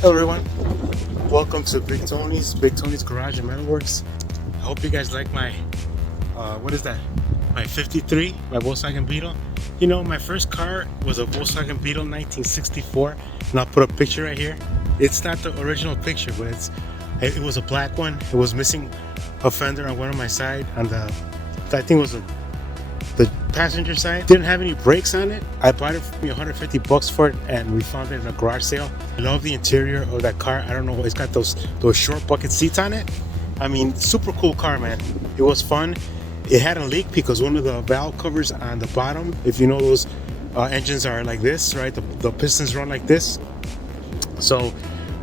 Hello everyone, welcome to Big Tony's Garage and Metalworks. I hope you guys like my, what is that? My 53, my Volkswagen Beetle. You know, my first car was a Volkswagen Beetle 1964, and I'll put a picture right here. It's not the original picture, but it was a black one. It was missing a fender on one of my side, on the, I think it was the passenger side. Didn't have any brakes on it. I bought it for me $150 for it, and we found it in a garage sale. I love the interior of that car. I don't know, it's got those short bucket seats on it. I mean, super cool car, man. It was fun. It had a leak because one of the valve covers on the bottom, if you know, those engines are like this, right? The pistons run like this. So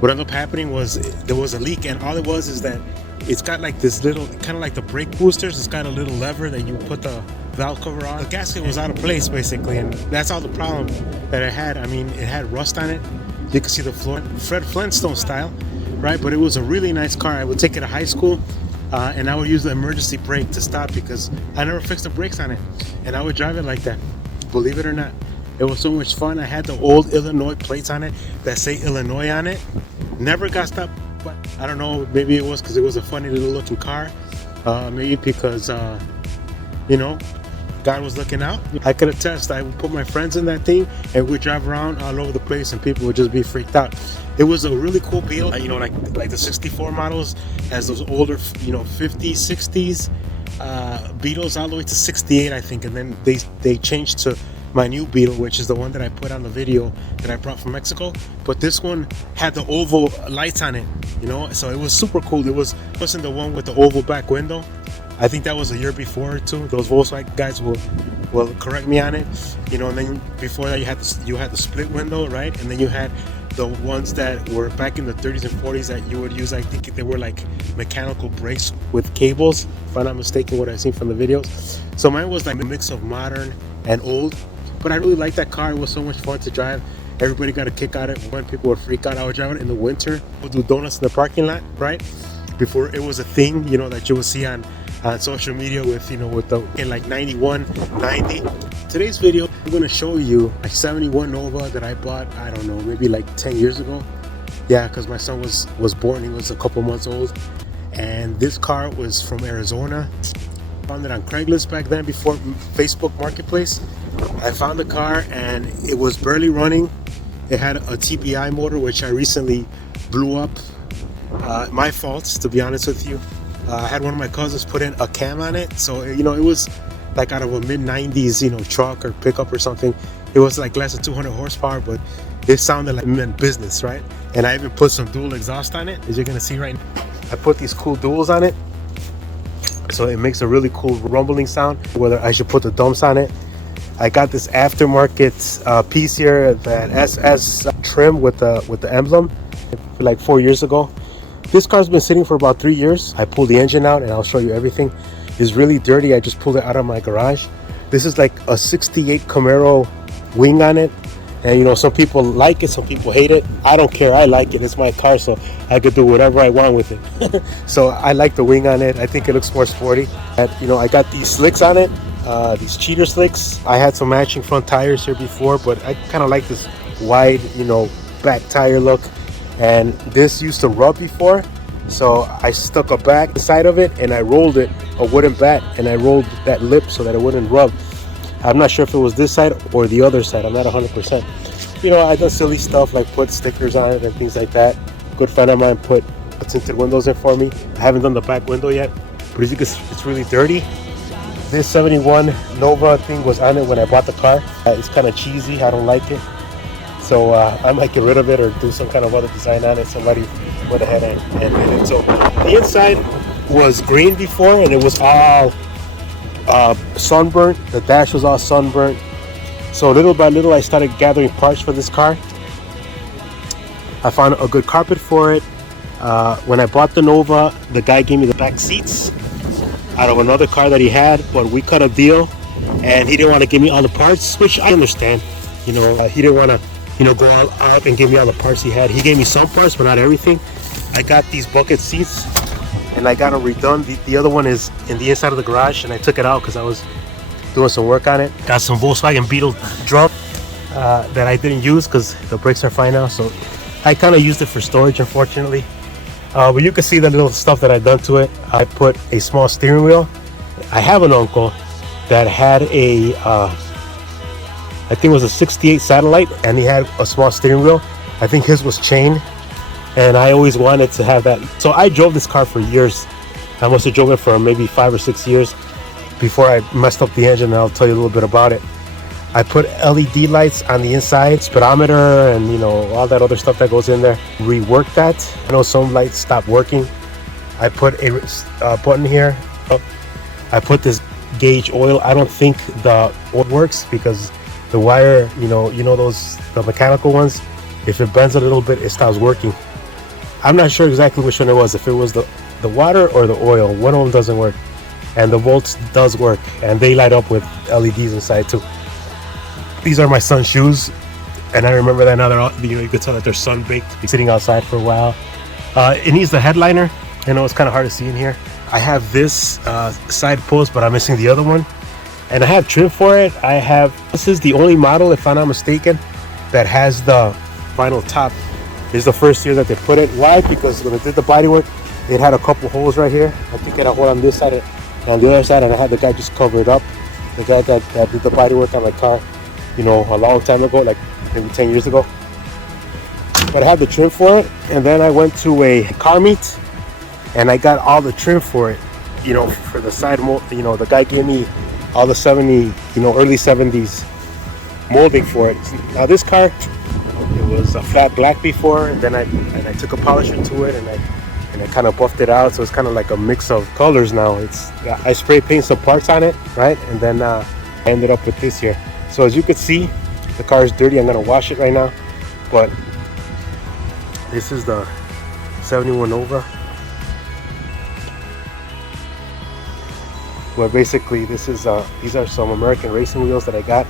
what ended up happening was there was a leak, and all it was is that it's got like this little, kind of like the brake boosters, it's got a little lever that you put the valve cover on. The gasket was out of place basically, and that's all the problem that it had. I mean, it had rust on it. You can see the floor, Fred Flintstone style, right? But it was a really nice car. I would take it to high school, and I would use the emergency brake to stop because I never fixed the brakes on it, and I would drive it like that, believe it or not. It was so much fun. I had the old Illinois plates on it that say Illinois on it. Never got stopped, but I don't know, maybe it was because it was a funny little looking car, maybe because you know, God was looking out. I could attest, I would put my friends in that thing and we'd drive around all over the place and people would just be freaked out. It was a really cool Beetle, you know, like the 64 models as those older, you know, 50s, 60s Beetles all the way to 68, I think, and then they changed to my new Beetle, which is the one that I put on the video that I brought from Mexico. But this one had the oval lights on it, you know, so it was super cool. It wasn't the one with the oval back window. I think that was a year before too. Those Volkswagen guys will correct me on it, you know. And then before that, you had the split window, right? And then you had the ones that were back in the 30s and 40s that you would use. I think they were like mechanical brakes with cables, if I'm not mistaken, what I've seen from the videos. So mine was like a mix of modern and old, but I really liked that car. It was so much fun to drive. Everybody got a kick out of it. When people would freak out, I would drive it in the winter. We'll do donuts in the parking lot, right? Before it was a thing, you know, that you would see on social media with, you know, with the in like 91, 90. Today's video, I'm going to show you a 71 Nova that I bought, I don't know, maybe like 10 years ago. Yeah, because my son was born, he was a couple months old. And this car was from Arizona. Found it on Craigslist back then before Facebook Marketplace. I found the car and it was barely running. It had a TBI motor, which I recently blew up. My fault, to be honest with you. I had one of my cousins put in a cam on it, so you know, it was like out of a mid-90s, you know, truck or pickup or something. It was like less than 200 horsepower, but it sounded like it meant business, right? And I even put some dual exhaust on it, as you're gonna see right now. I put these cool duals on it, so it makes a really cool rumbling sound. Whether I should put the dumps on it. I got this aftermarket piece here, that SS trim with the emblem, like 4 years ago. This car's been sitting for about 3 years. I pulled the engine out and I'll show you everything. It's really dirty. I just pulled it out of my garage. This is like a 68 Camaro wing on it. And you know, some people like it, some people hate it. I don't care, I like it. It's my car, so I could do whatever I want with it. So I like the wing on it. I think it looks more sporty. And, you know, I got these slicks on it, these cheater slicks. I had some matching front tires here before, but I kind of like this wide, you know, back tire look. And this used to rub before, so I stuck a back side of it and I rolled it, a wooden bat, and I rolled that lip so that it wouldn't rub. I'm not sure if it was this side or the other side. I'm not 100%. You know, I done silly stuff like put stickers on it and things like that. A good friend of mine put tinted windows in for me. I haven't done the back window yet, but as you can see, it's really dirty. This 71 Nova thing was on it when I bought the car. It's kind of cheesy. I don't like it. So I might get rid of it or do some kind of other design on it. Somebody went ahead and did it. So the inside was green before, and it was all sunburnt. The dash was all sunburnt. So little by little, I started gathering parts for this car. I found a good carpet for it. When I bought the Nova, the guy gave me the back seats out of another car that he had, but we cut a deal, and he didn't want to give me all the parts, which I understand. You know, he didn't want to, you know, go all out and give me all the parts he had. He gave me some parts, but not everything. I got these bucket seats and I got them redone. The other one is in the inside of the garage, and I took it out because I was doing some work on it. Got some Volkswagen Beetle drum that I didn't use because the brakes are fine now, so I kind of used it for storage, unfortunately. But you can see the little stuff that I've done to it. I put a small steering wheel. I have an uncle that had a, I think it was a 68 satellite, and he had a small steering wheel. I think his was chain, and I always wanted to have that. So I drove this car for years. I must have drove it for maybe 5 or 6 years before I messed up the engine, and I'll tell you a little bit about it. I put LED lights on the inside, speedometer, and you know, all that other stuff that goes in there. Reworked that. I know some lights stopped working. I put a button here. I put this gauge oil. I don't think the oil works because the wire, you know those, the mechanical ones, if it bends a little bit, it stops working. I'm not sure exactly which one it was, if it was the water or the oil. One of them doesn't work, and the volts does work, and they light up with LEDs inside too. These are my son's shoes, and I remember that now they're all, you could tell that they're sun baked, sitting outside for a while. It needs the headliner. I know it's kind of hard to see in here. I have this side post, but I'm missing the other one, and I have trim for it. This is the only model, if I'm not mistaken, that has the vinyl top. This is the first year that they put it. Why? Because when I did the body work, it had a couple holes right here. I think it had a hole on this side and on the other side, and I had the guy just cover it up. The guy that did the body work on my car, a long time ago, like maybe 10 years ago. But I have the trim for it, and then I went to a car meet, and I got all the trim for it, for the side mold. The guy gave me all the early 70s molding for it. Now this car, it was a flat black before, and then I took a polisher to it, and I kind of buffed it out, so it's kind of like a mix of colors now. I spray paint some parts on it, right, and then I ended up with this here. So as you can see, the car is dirty. I'm gonna wash it right now, but this is the 71 Nova. Well, basically, these are some American racing wheels that I got.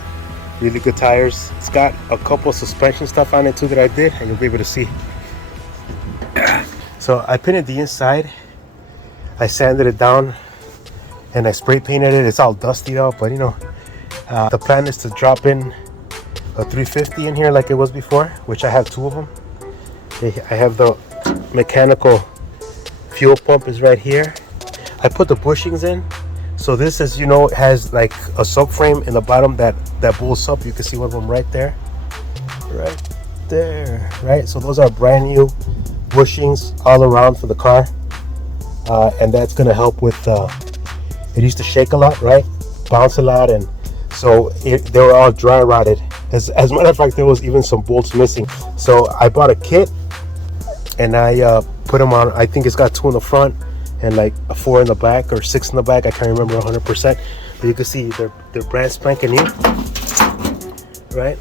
Really good tires. It's got a couple suspension stuff on it too that I did, and you'll be able to see. So I painted the inside. I sanded it down, and I spray painted it. It's all dusty out, but the plan is to drop in a 350 in here like it was before, which I have 2 of them. I have the mechanical fuel pump is right here. I put the bushings in. So this, as you know, has like a subframe in the bottom that bolts up. You can see one of them right there. Right? So those are brand new bushings all around for the car. And that's going to help with, it used to shake a lot, right? Bounce a lot, and so they were all dry rotted. As a matter of fact, there was even some bolts missing. So I bought a kit, and I put them on. I think it's got 2 in the front and like 4 in the back, or 6 in the back. I can't remember 100%. But you can see they're brand spanking new, right?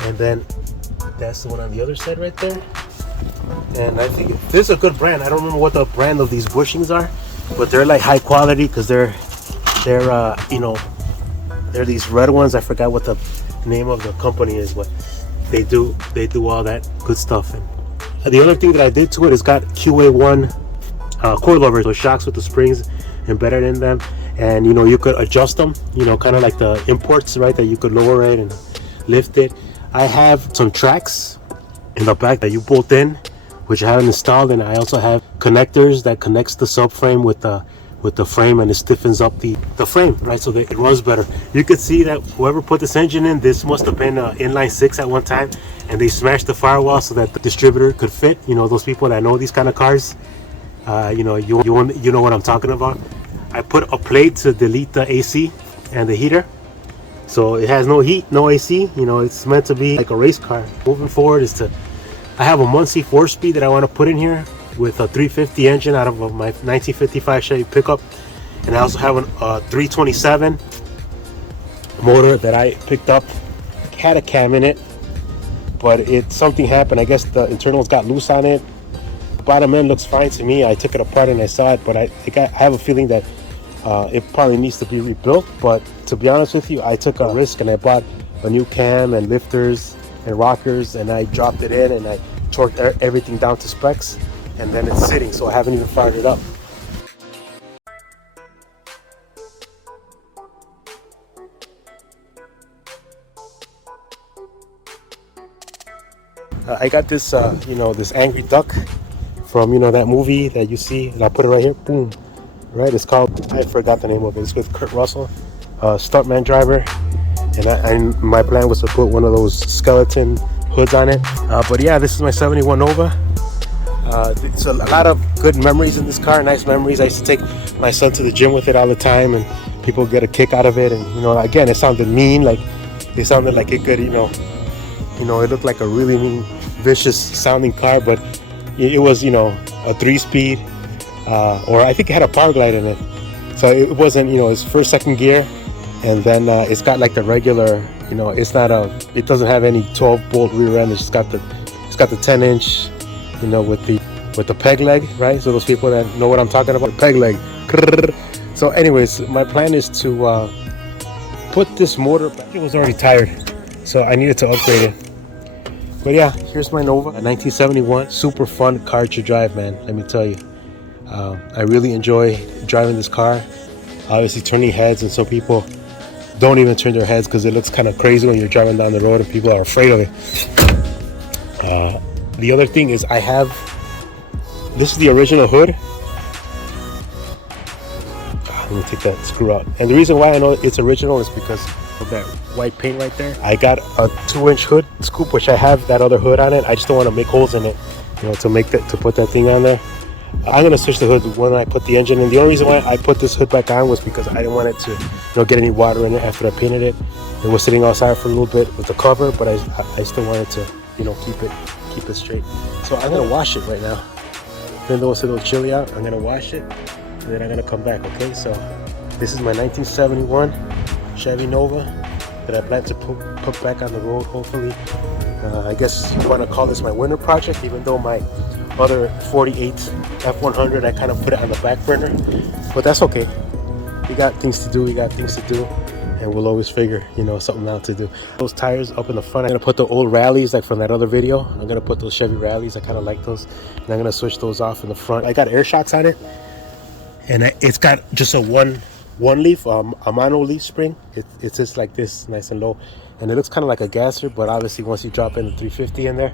And then that's the one on the other side right there. And I think this is a good brand. I don't remember what the brand of these bushings are, but they're like high quality because they're these red ones. I forgot what the name of the company is, but they do all that good stuff. And the other thing that I did to it is got QA1 coilovers, so shocks with the springs embedded in them, and you could adjust them, kind of like the imports, right, that you could lower it and lift it. I have some tracks in the back that you bolt in, which I haven't installed, and I also have connectors that connects the subframe with the frame, and it stiffens up the frame, right, so that it runs better. You could see that whoever put this engine in, this must have been inline 6 at one time, and they smashed the firewall so that the distributor could fit. Those people that know these kind of cars, you know what I'm talking about. I put a plate to delete the AC and the heater, so it has no heat, no AC. It's meant to be like a race car. Moving forward I have a Muncie 4-speed that I want to put in here with a 350 engine out of my 1955 Chevy pickup, and I also have a 327 motor that I picked up. It had a cam in it, but something happened. I guess the internals got loose on it. The bottom end looks fine to me. I took it apart and I saw it, but I have a feeling that it probably needs to be rebuilt. But to be honest with you, I took a risk and I bought a new cam and lifters and rockers, and I dropped it in and I torqued everything down to specs, and then it's sitting, so I haven't even fired it up. I got this, this angry duck from, that movie that you see. And I'll put it right here. Boom. Right. It's called, I forgot the name of it. It's with Kurt Russell, stuntman driver. And my plan was to put one of those skeleton hoods on it. But yeah, this is my 71 Nova. It's a lot of good memories in this car, nice memories. I used to take my son to the gym with it all the time, and people get a kick out of it. And again, it sounded mean, like it sounded like it could, it looked like a really mean, vicious sounding car, but it was, a 3-speed, or I think it had a power glide in it. So it wasn't, it's first, second gear, and then it's got like the regular, it doesn't have any 12-bolt rear end. It's got the 10-inch. With the peg leg, right? So those people that know what I'm talking about, peg leg. So anyways, my plan is to put this motor back. It was already tired, so I needed to upgrade it. But yeah, here's my Nova, a 1971. Super fun car to drive, man, let me tell you. I really enjoy driving this car. Obviously turning heads, and some people don't even turn their heads because it looks kind of crazy when you're driving down the road and people are afraid of it. The other thing is this is the original hood. Let me take that screw out. And the reason why I know it's original is because of that white paint right there. I got a 2-inch hood scoop, which I have that other hood on it. I just don't want to make holes in it, to put that thing on there. I'm gonna switch the hood when I put the engine in. The only reason why I put this hood back on was because I didn't want it to, get any water in it after I painted it. It was sitting outside for a little bit with the cover, but I still wanted to, keep it straight. So I'm gonna wash it right now. Even though it's a little chilly out, I'm gonna wash it, and then I'm gonna come back. Okay, so this is my 1971 Chevy Nova that I plan to put back on the road, hopefully. I guess you want to call this my winter project, even though my other 48 F100, I kind of put it on the back burner, but that's okay. We got things to do, and we'll always figure, something out to do. Those tires up in the front, I'm gonna put the old rallies, like from that other video. I'm gonna put those Chevy rallies, I kind of like those, and I'm gonna switch those off in the front. I got air shocks on it, and it's got just a one leaf, a mono leaf spring. It's just like this, nice and low, and it looks kind of like a gasser, but obviously once you drop in the 350 in there,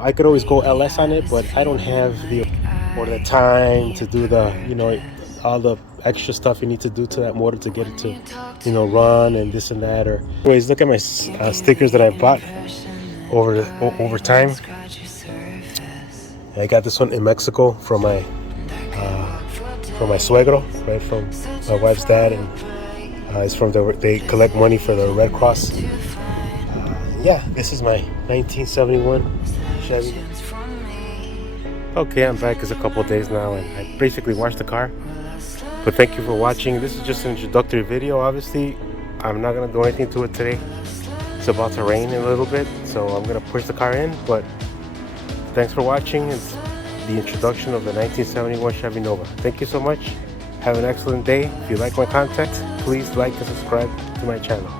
I could always go LS on it, but I don't have the time to do the, all the extra stuff you need to do to that motor to get it to, run and this and that. Or anyways, look at my stickers that I bought over time. I got this one in Mexico from my suegro, right, from my wife's dad, and it's from they collect money for the Red Cross. Yeah, this is my 1971 Chevy. Okay, I'm back. It's a couple of days now, and I basically washed the car. But thank you for watching. This is just an introductory video. Obviously, I'm not gonna do anything to it today. It's about to rain in a little bit, so I'm gonna push the car in. But thanks for watching. It's the introduction of the 1971 Chevy Nova. Thank you so much. Have an excellent day. If you like my content, please like and subscribe to my channel.